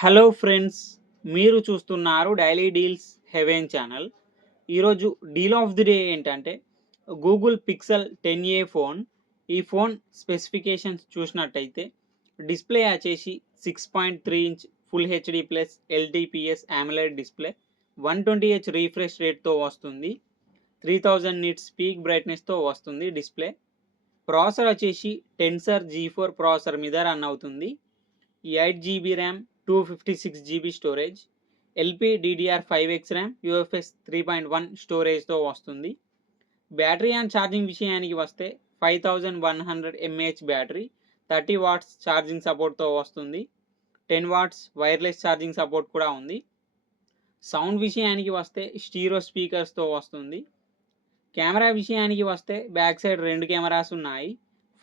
Hello friends, మీరు చూస్తున్నారు daily deals heaven channel. ఈరోజు డీల్ ఆఫ్ ది డే ఏంటంటే గూగుల్ పిక్సెల్ 10A ఫోన్. ఈ ఫోన్ స్పెసిఫికేషన్స్ చూసినట్టయితే డిస్ప్లే వచ్చేసి 6.3 inch full HD plus LTPS AMOLED display, 120Hz refresh రేట్తో వస్తుంది, 3000 నిట్స్ పీక్ బ్రైట్నెస్తో వస్తుంది డిస్ప్లే. ప్రాసెసర్ వచ్చేసి టెన్సర్ G4 ప్రాసెసర్ మీద రన్ అవుతుంది. 8GB RAM, 256GB storage, LPDDR5X RAM, UFS 3.1 స్టోరేజ్తో వస్తుంది. బ్యాటరీ అండ్ ఛార్జింగ్ విషయానికి వస్తే 5100 mAh బ్యాటరీ, 30 వాట్స్ ఛార్జింగ్ సపోర్ట్తో వస్తుంది. 10 వాట్స్ వైర్లెస్ ఛార్జింగ్ సపోర్ట్ కూడా ఉంది. సౌండ్ విషయానికి వస్తే స్టీరియో స్పీకర్స్తో వస్తుంది. కెమెరా విషయానికి వస్తే బ్యాక్ సైడ్ 2 కెమెరాస్ ఉన్నాయి.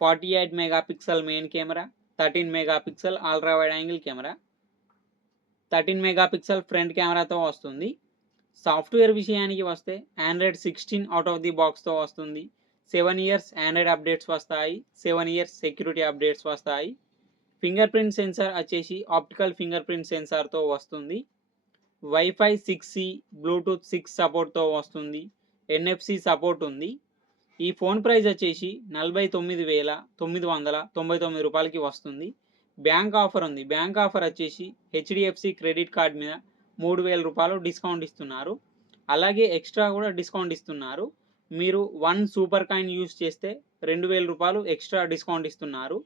48 megapixel main camera, 13 megapixel ultra wide angle camera, 13 megapixel front కెమెరాతో వస్తుంది. సాఫ్ట్వేర్ విషయానికి వస్తే ఆండ్రాయిడ్ 16 అవుట్ ఆఫ్ ది బాక్స్తో వస్తుంది. 7 ఇయర్స్ ఆండ్రాయిడ్ అప్డేట్స్ వస్తాయి, 7 ఇయర్స్ సెక్యూరిటీ అప్డేట్స్ వస్తాయి. ఫింగర్ ప్రింట్ సెన్సార్ వచ్చేసి ఆప్టికల్ ఫింగర్ ప్రింట్ సెన్సార్తో వస్తుంది. వైఫై 6E, బ్లూటూత్ 6 సపోర్ట్తో వస్తుంది. NFC సపోర్ట్ ఉంది. ఈ ఫోన్ ప్రైస్ వచ్చేసి 49,999 రూపాయలకి వస్తుంది. బ్యాంక్ ఆఫర్ ఉంది. బ్యాంక్ ఆఫర్ వచ్చేసి HDFC క్రెడిట్ కార్డ్ మీద 3,000 రూపాయలు డిస్కౌంట్ ఇస్తున్నారు. అలాగే ఎక్స్ట్రా కూడా డిస్కౌంట్ ఇస్తున్నారు. మీరు 1 సూపర్ కాయిన్ యూస్ చేస్తే 2,000 రూపాయలు ఎక్స్ట్రా డిస్కౌంట్ ఇస్తున్నారు.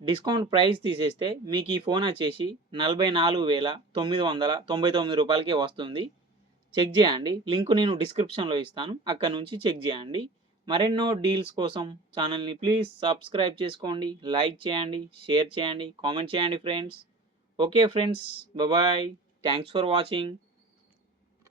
డిస్కౌంట్ ప్రైస్ తీసేస్తే మీకు ఈ ఫోన్ వచ్చేసి 44,999 రూపాయలకి వస్తుంది. చెక్ చేయండి, లింక్ నేను డిస్క్రిప్షన్లో ఇస్తాను, అక్కడ నుంచి చెక్ చేయండి. మరెన్నో డీల్స్ కోసం ఛానల్ని ప్లీజ్ సబ్స్క్రైబ్ చేసుకోండి, లైక్ చేయండి, షేర్ చేయండి, కామెంట్ చేయండి friends. Okay friends, bye. Thanks for watching.